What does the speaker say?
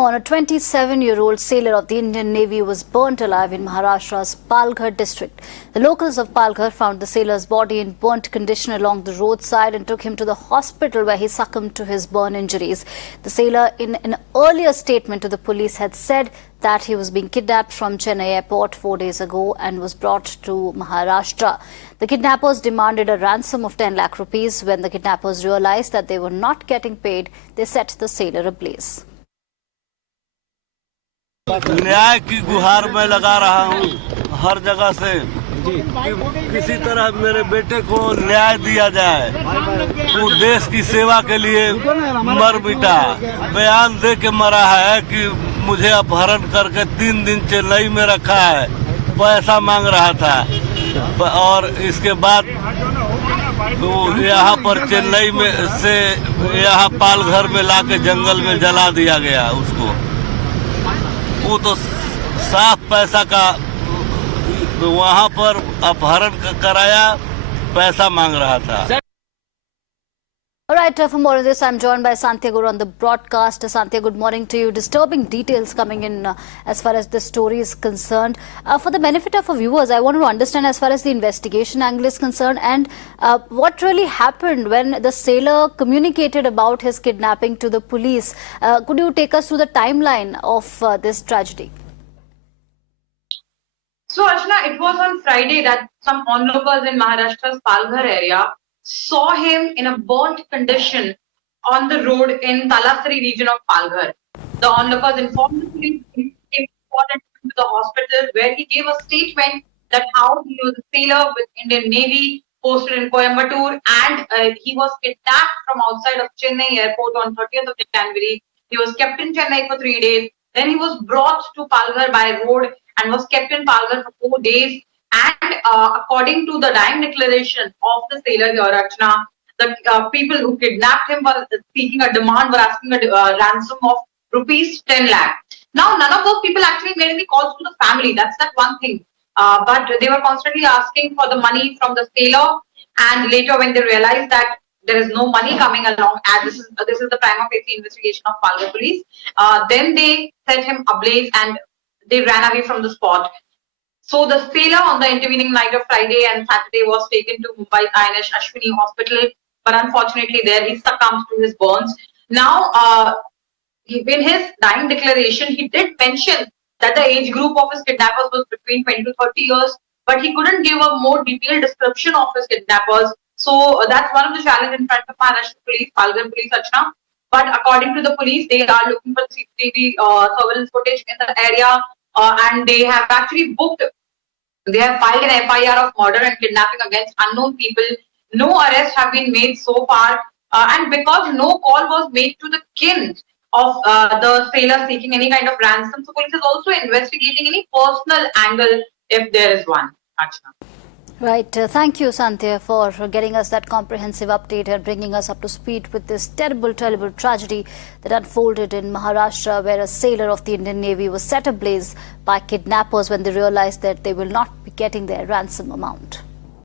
On a 27-year-old sailor of the Indian Navy was burnt alive in Maharashtra's Palghar district. The locals of Palghar found the sailor's body in burnt condition along the roadside and took him to the hospital where he succumbed to his burn injuries. The sailor, in an earlier statement to the police, had said that he was being kidnapped from Chennai airport 4 days ago and was brought to Maharashtra. The kidnappers demanded a ransom of 10 lakh rupees. When the kidnappers realized that they were not getting paid, they set the sailor ablaze. न्याय की गुहार मैं लगा रहा हूँ हर जगह से कि किसी तरह मेरे बेटे को न्याय दिया जाए। वो देश की सेवा के लिए मर मिटा, बयान दे के मरा है कि मुझे अपहरण करके 3 दिन चेन्नई में रखा है, पैसा मांग रहा था और इसके बाद तो यहाँ पर चेन्नई में से यहाँ पालघर में लाके जंगल में जला दिया गया उसको। वो तो साफ पैसा का वहाँ पर अपहरण कराया, पैसा मांग रहा था। All right, for more on this, I'm joined by Santiago on the broadcast. Santiago, good morning to you. Disturbing details coming in as far as the story is concerned. For the benefit of our viewers, I want to understand as far as the investigation angle is concerned and what really happened when the sailor communicated about his kidnapping to the police. Could you take us through the timeline of this tragedy? So, Archana, it was on Friday that some onlookers in Maharashtra's Palghar area saw him in a burnt condition on the road in Talasari region of Palghar. The onlookers informed the police, he came to the hospital where he gave a statement that how he was a sailor with Indian Navy posted in Coimbatore and he was kidnapped from outside of Chennai airport on 30th of January. He was kept in Chennai for 3 days. Then he was brought to Palghar by road and was kept in Palghar for 4 days. And according to the dying declaration of the sailor here, Archana, the people who kidnapped him were seeking a demand, were asking a ransom of rupees 10 lakh. Now, none of those people actually made any calls to the family. That's that one thing. But they were constantly asking for the money from the sailor. And later, when they realized that there is no money coming along, as this is the prima facie investigation of Palghar police, then they set him ablaze and they ran away from the spot. So the sailor on the intervening night of Friday and Saturday was taken to Mumbai INS Ashwini Hospital, but unfortunately there he succumbed to his burns. Now, in his dying declaration, he did mention that the age group of his kidnappers was between 20 to 30 years, but he couldn't give a more detailed description of his kidnappers. So that's one of the challenges in front of Maharashtra police, Palghar police, Archana. But according to the police, they are looking for CCTV surveillance footage in the area, and they have actually booked. They have filed an FIR of murder and kidnapping against unknown people. No arrests have been made so far. And because no call was made to the kin of the sailor seeking any kind of ransom, so police is also investigating any personal angle if there is one. Archana. Right. Thank you, Santia, for getting us that comprehensive update and bringing us up to speed with this terrible, terrible tragedy that unfolded in Maharashtra, where a sailor of the Indian Navy was set ablaze by kidnappers when they realized that they will not be getting their ransom amount.